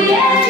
yeah!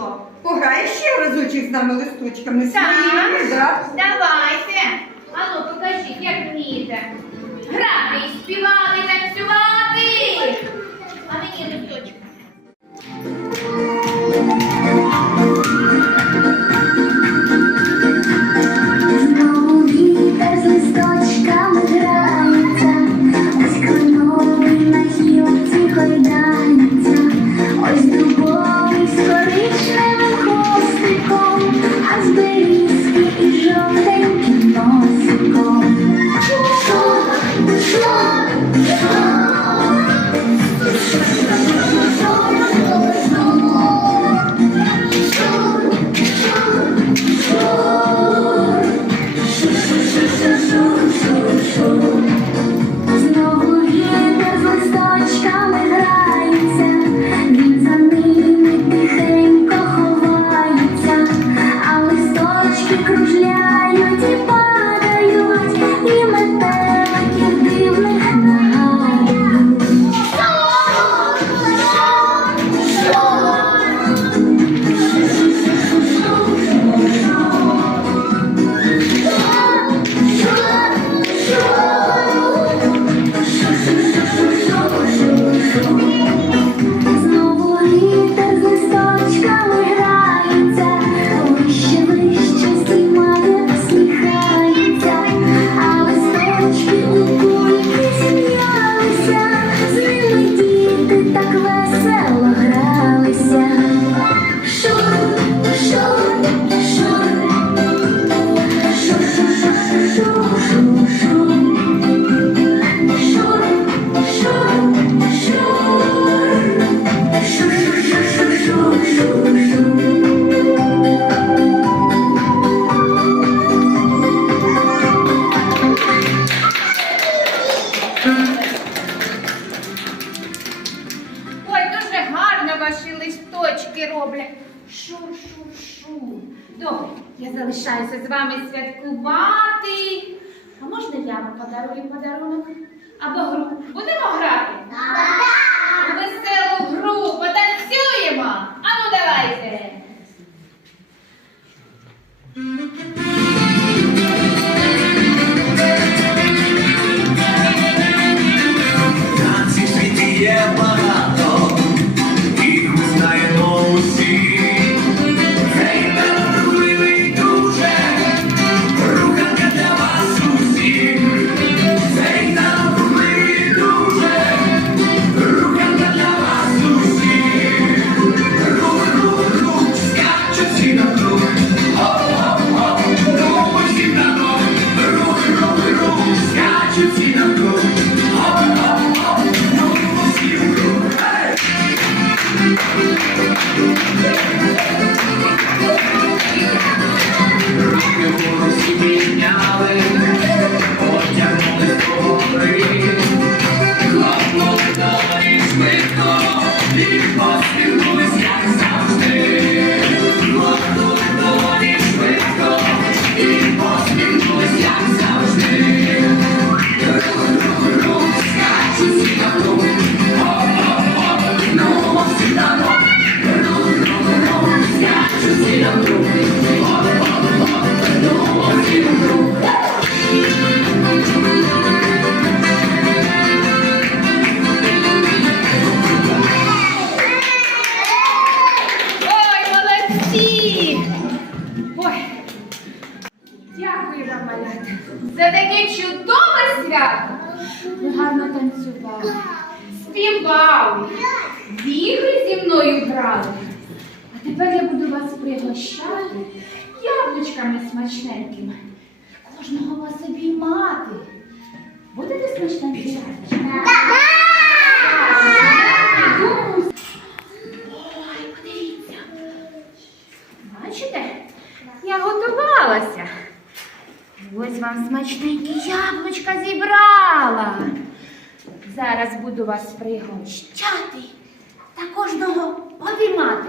пішло. Пограє ще разочок з нами листочками. Так. Давайте. Алло, покажіть, як вмієте. Грати і співали. Даруй подарунок. Або гру. Будемо грати. У Веселу гру потанцюємо. Ану, давайте. малята. За таке чудове свято. Ви гарно танцювали, співали, в ігри зі мною грали. А тепер я буду вас пригощати яблучками смачненькими. Кожного вас обіймати. Будете смачненькі яблучки? Ой, подивіться. Бачите? Я готувалася. Ось вам смачненькі яблучка зібрала. Зараз буду вас пригощати та кожного обіймати.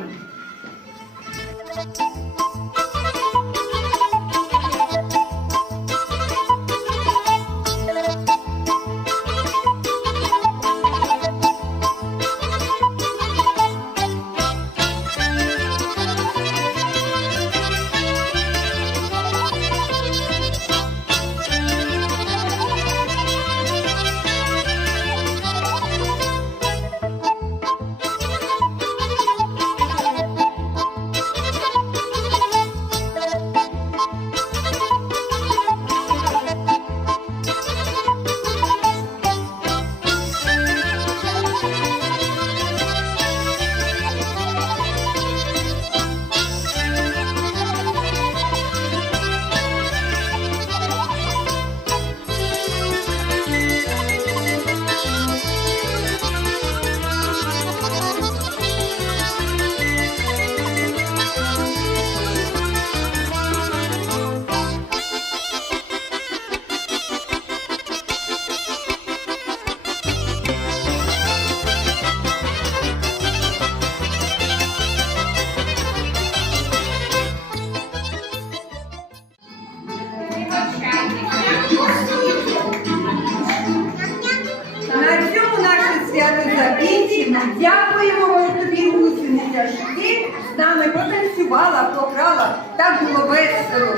Свято. Дякуємо вам тобі, гусениця, що ти з нами потанцювала, пограла. Так було весело.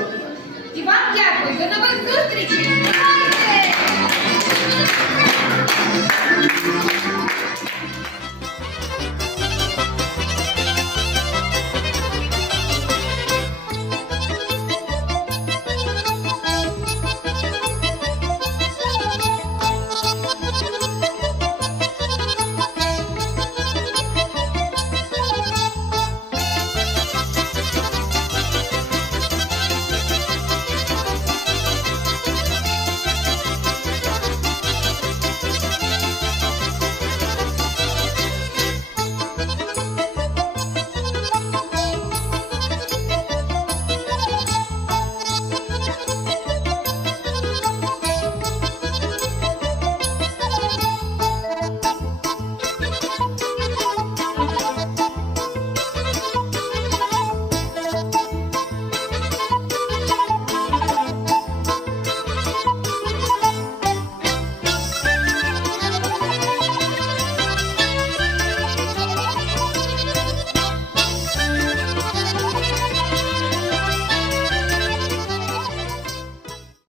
І вам дякую, до нових зустрічей!